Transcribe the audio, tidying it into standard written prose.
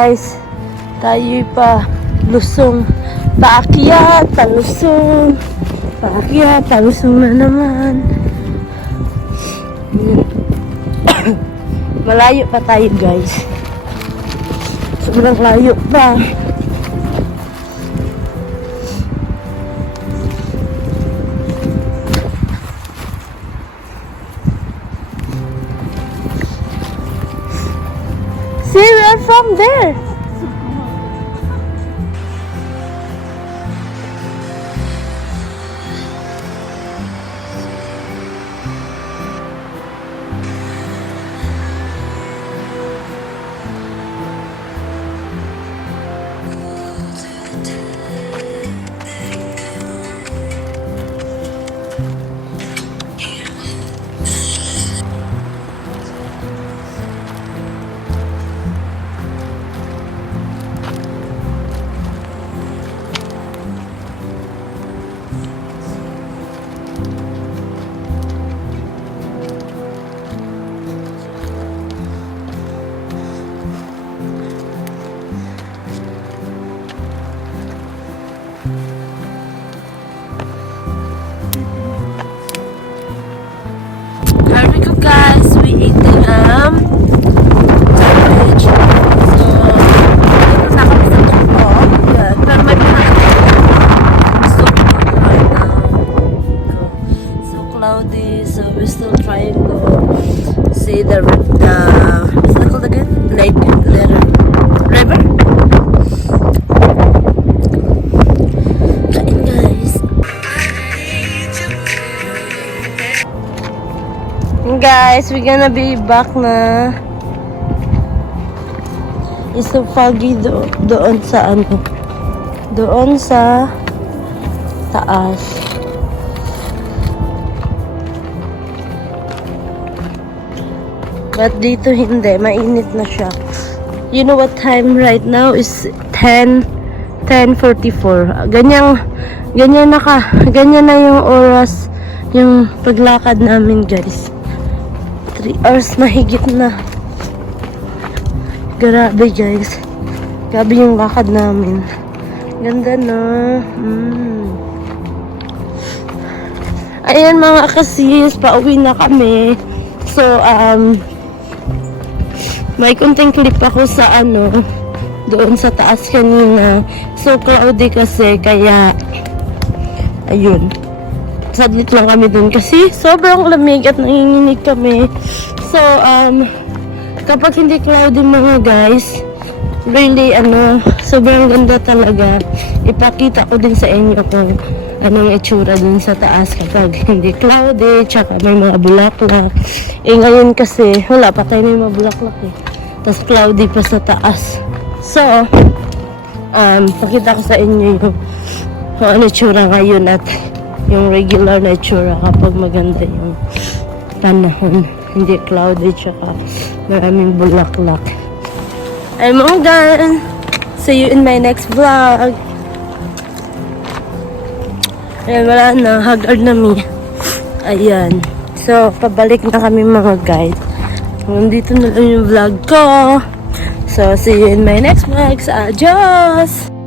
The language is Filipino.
guys. Tayo pa lusong. Paakyat, palusong. Paakyat, palusong na naman. Malayo pa tayo guys. Sobrang layo pa. See, we're from there. There we go guys, we ate the sandwich. So, ito na kami sa tukto. Yan, pero may pinaka so right now. So cloudy, so we're still trying to see the what's that called again? River? Kain guys. Guys, we're gonna be back na. It's so foggy doon sa ano. Doon sa taas. But dito hindi, mainit na siya. You know what time right now is 10:44. Ganyan na yung oras yung paglakad namin, guys. 3 hours mahigit na. Grabe guys. Grabe yung lakad namin. Ganda na. Ayan mga kasis, pauwi na kami. So, may kunting clip ako sa doon sa taas kanina. So, cloudy kasi, kaya, ayun. Sadlit lang kami dun kasi sobrang lamig at nanginginig kami. So, kapag hindi cloudy mga guys, really, sobrang ganda talaga. Ipakita ko din sa inyo kung anong itsura dun sa taas kapag hindi cloudy, tsaka may mga bulaklak. Ngayon kasi, wala pa tayo may mga bulaklak eh. Tapos cloudy pa sa taas. So, pakita ko sa inyo yung kung ano itsura ngayon at yung regular na itsura kapag maganda yung panahon. Hindi cloudy tsaka maraming bulaklak. I'm all done. See you in my next vlog. Ayan, wala na. Haggard na me. Ayan. So, pabalik na kami mga guys. Nandito na lang yung vlog ko. So, see you in my next vlog. Adios!